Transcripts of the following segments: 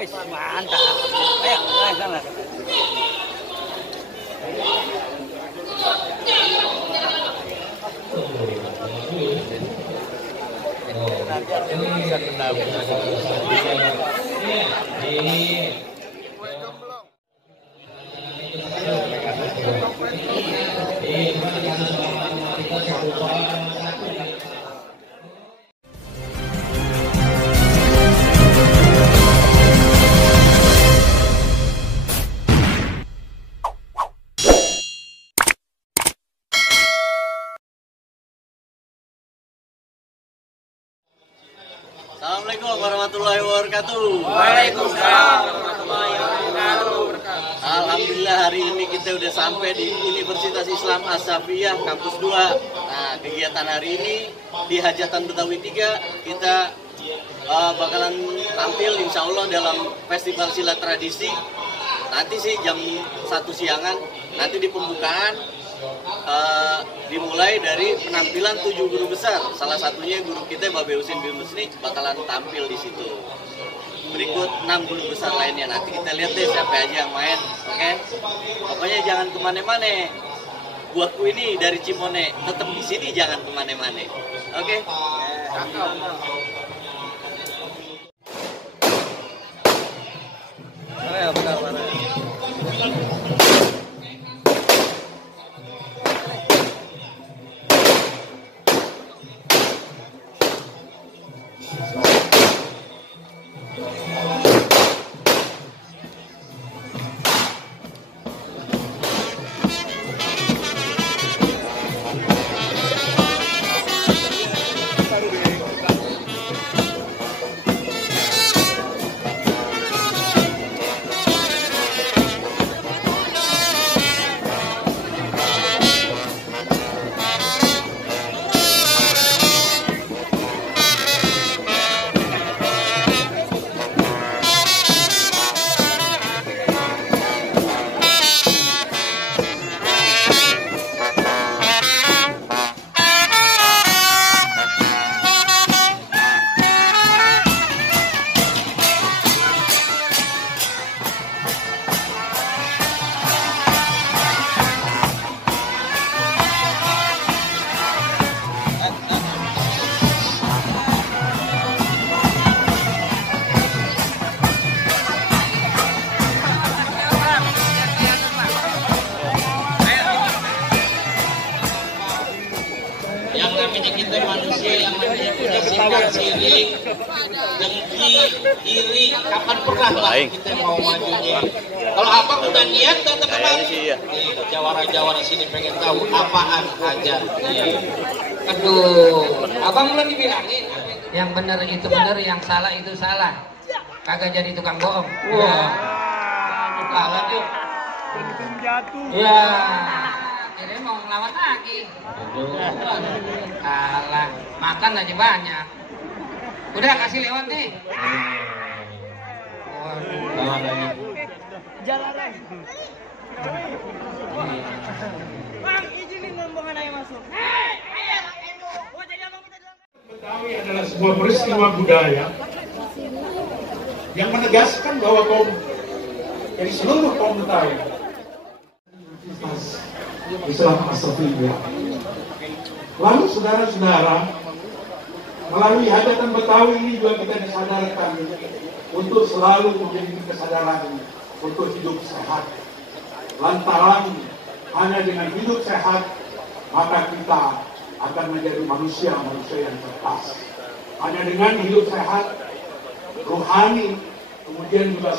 Wih, mantap. Ayo, sana. Assalamualaikum warahmatullahi wabarakatuh. Waalaikumsalam warahmatullahi wabarakatuh. Alhamdulillah hari ini kita udah sampai di Universitas Islam As-Safiyah Kampus 2. Nah, kegiatan hari ini di Hajatan Betawi 3 kita bakalan tampil insya Allah dalam Festival Silat Tradisi. Nanti sih jam 1 siangan, nanti di pembukaan dimulai dari penampilan 7 guru besar. Salah satunya guru kita Babe Husin Bimusni bakalan tampil di situ. Berikut 6 guru besar lainnya. Nanti kita lihat deh siapa aja yang main. Oke? Pokoknya jangan kemana-mana. Buatku ini dari Cimone, tetap di sini jangan kemana-mana. Oke? Ayo, bentar. Yang namanya kita manusia, yang namanya punya sifat sirik, dengki, iri, kapan pernah lah kita mau majunya. Kalau abang udah niat datang ke Bali, jawara-jawara sini pengen tahu apaan aja. Aduh, abang belum dibilangin. Yang benar itu benar, yang salah itu salah. Kagak jadi tukang bohong. Wah, kalah tuh. Ya. Jadi mau ngelawan lagi. Kalah, makan aja banyak. Udah kasih lewat nih. Jalan. Bang, izinin rombongan ayo masuk. Betawi adalah sebuah peristiwa budaya yang menegaskan bahwa jadi seluruh kaum Betawi Islam As-Safiyah. Lalu saudara-saudara, melalui hajatan Betawi ini juga kita disadarkan untuk selalu memiliki kesadaran untuk hidup sehat. Lantaran hanya dengan hidup sehat maka kita akan menjadi manusia-manusia yang cerdas. Hanya dengan hidup sehat, rohani, kemudian juga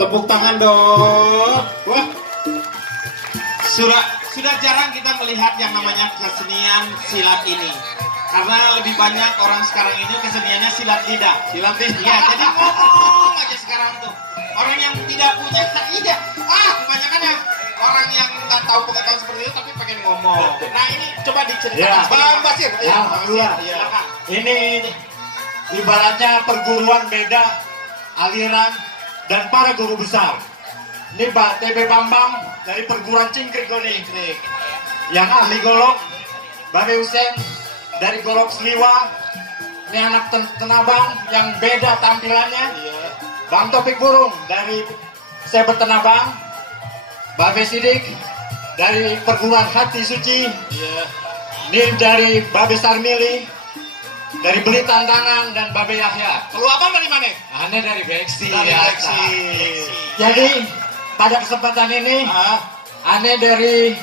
Tepuk tangan dong. Wah. Sudah jarang kita melihat yang namanya kesenian silat ini. Karena lebih banyak orang sekarang ini keseniannya silat lidah. Silat lidah. Ya, jadi ngomong aja sekarang tuh. Orang yang tidak punya lidah. Kebanyakan ya orang yang nggak tahu pengetahuan seperti itu tapi pengen ngomong. Nah, ini coba diceritakan. Bang Basir. Ini ibaratnya perguruan beda aliran dan para guru besar. Ini Pak TB Bambang dari perguruan Cingkrik nih. Yang ahli golok, Babe Hussein dari golok Sliwa. Ini anak tenabang yang beda tampilannya. Bang Topik Burung dari Saber Tenabang. Babe Sidik dari perguruan Hati Suci. Ini dari Babe Sarmili, dari Beli Tantangan dan Babe Yahya. Kalau abang dari mana? Aneh dari Beksi. Dari ya. Beksi. Jadi pada kesempatan ini, aneh dari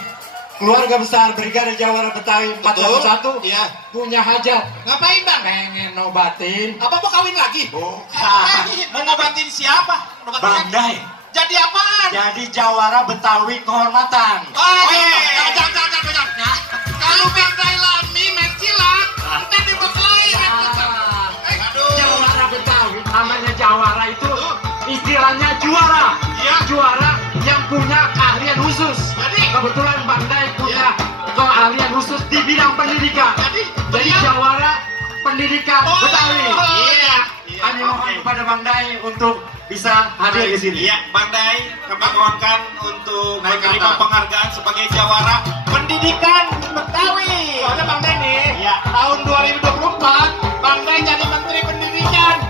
keluarga besar Brigade Jawara Betawi 411 punya hajat. Ngapain bang? Pengen nobatin. Apa mau kawin lagi? Bukan. Mau ngobatin siapa? Bandai. Jadi apaan? Jadi Jawara Betawi Kehormatan. Jangan. Kalau Bandai Lami main silat, kita dibekali. Jawara Betawi, namanya Jawara itu istilahnya juara. Juara yang punya keahlian khusus. Kebetulan Bandai punya keahlian khusus di bidang pendidikan. Jadi Jawara Pendidikan Betawi. Kami mohon kepada Bandai untuk bisa hadir di sini. Iya, Bandai kami mohonkan untuk menerima penghargaan sebagai Jawara Pendidikan Betawi. Soalnya Bandai nih, tahun 2024 Bandai jadi Menteri Pendidikan.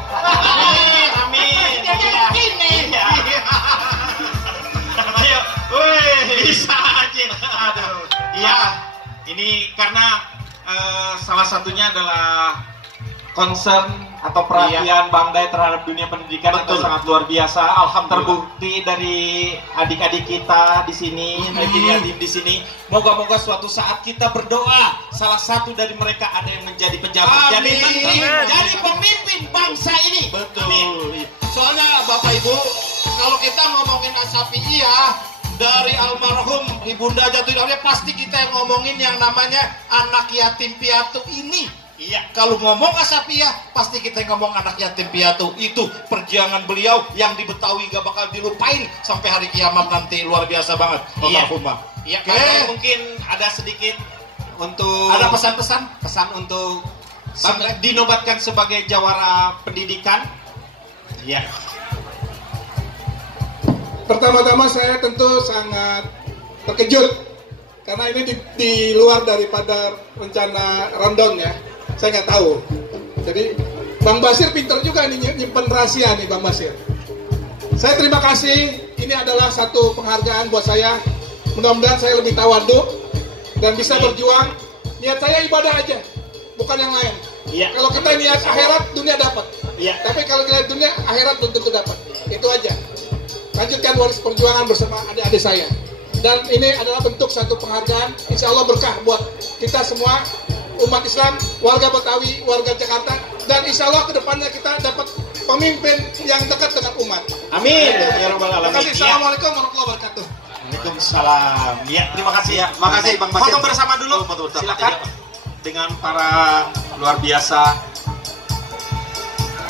Amin. Gini. Ayo, bisa aja. Aduh. Iya, ini karena salah satunya adalah concern atau perhatian Bandai terhadap dunia pendidikan itu sangat luar biasa. Alhamdulillah terbukti dari adik-adik kita di sini, adik-adik di sini. Moga-moga suatu saat kita berdoa salah satu dari mereka ada yang menjadi pejabat, jadi menteri, jadi pemimpin bangsa ini. Betul. Amin. Soalnya Bapak Ibu, kalau kita ngomongin Asyafi'iyah dari almarhum Ibunda Jatuh Hidayah, pasti kita yang ngomongin yang namanya anak yatim piatu ini. Iya, kalau ngomong Asyafi'iyah pasti kita ngomong anak yatim piatu. Itu perjuangan beliau yang di Betawi gak bakal dilupain sampai hari kiamat nanti. Luar biasa banget. Almarhumah. Iya, mungkin ada sedikit untuk ada pesan untuk dinobatkan sebagai Jawara Pendidikan. Iya. Pertama-tama saya tentu sangat terkejut karena ini di luar daripada rencana rundown ya. Saya nggak tahu. Jadi Bang Basir pintar juga nih nyimpen rahasia nih Bang Basir. Saya terima kasih. Ini adalah satu penghargaan buat saya. Mudah-mudahan saya lebih tawadhu dan bisa berjuang. Niat saya ibadah aja, bukan yang lain. Iya. Kalau kita niat akhirat, dunia dapat. Iya. Tapi kalau kita dunia, akhirat belum tentu dapat. Itu aja. Lanjutkan waris perjuangan bersama adik-adik saya. Dan ini adalah bentuk satu penghargaan. Insya Allah berkah buat kita semua, umat Islam, warga Betawi, warga Jakarta, dan insya Allah kedepannya kita dapat pemimpin yang dekat dengan umat. Amin. Ya Rabbal Alamin. Terima kasih. Assalamualaikum warahmatullahi wabarakatuh. Waalaikumsalam. Ya, terima kasih ya. Makasih Bang Basir. Foto bersama dulu. Silakan. Dengan para luar biasa.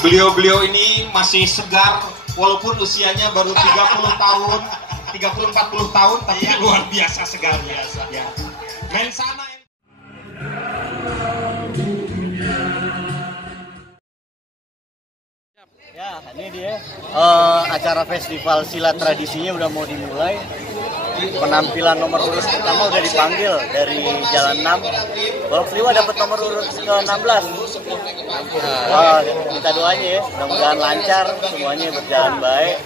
Beliau-beliau ini masih segar walaupun usianya baru 30 tahun, 30-40 tahun, tapi luar biasa segarnya. Ya. Men sana. Ya, ini dia acara festival silat tradisinya udah mau dimulai. Penampilan nomor urut pertama udah dipanggil dari Jalan 6. Golok Sliwa dapat nomor urut ke-16. Minta doanya ya, mudah-mudahan lancar, semuanya berjalan baik,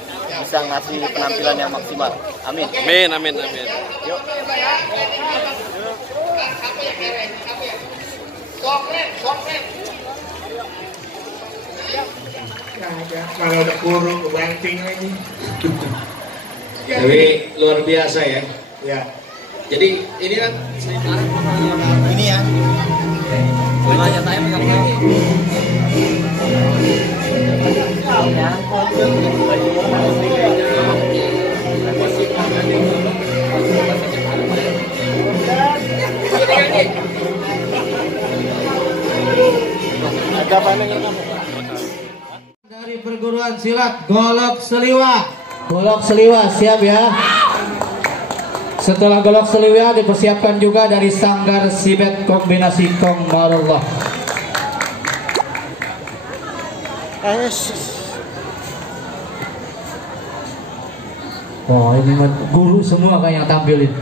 bisa ngasih penampilan yang maksimal. Amin. Amin, amin, amin. Yuk. Kalau ada kurung, banting lagi. Tapi luar biasa ya. Ya. Jadi ini kan Ini ya. Dari perguruan silat Golok Seliwa. Golok Seliwa siap ya. Setelah Golok Seliwa dipersiapkan juga dari Sanggar Sibet kombinasi Kong Marullah. Oh ini guru semua kan yang tampilin.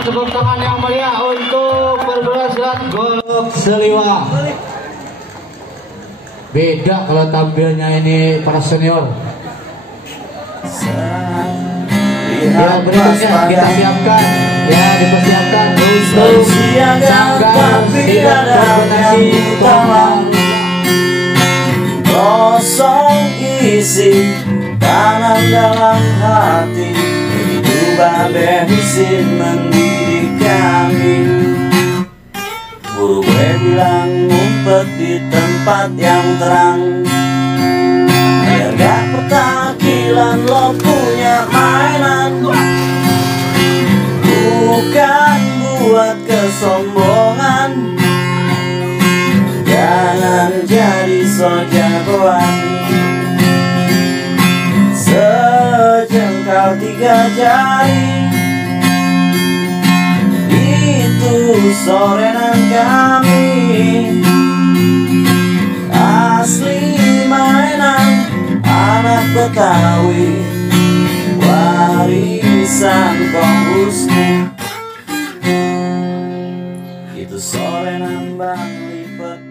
Tepuk tangan yang meriah untuk perguruan silat Golok Seliwa. Beda kalau tampilnya ini para senior. Ya, berikutnya kita siapkan, ya dipersiapkan untuk sanggar tidak yang utama. Kosong isi tanam dalam hati, begitu Babe Husin mendidik kami. Guru gue bilang ngumpet di tempat yang terang, biar gak petakilan lo punya mainan. Bukan buat kesombongan, jangan jadi so jagoan. Sejengkal 3 jari, itu sorenan kami. Asli mainan anak Betawi, warisan Kong Husni. Itu sorenan Bang Lipet.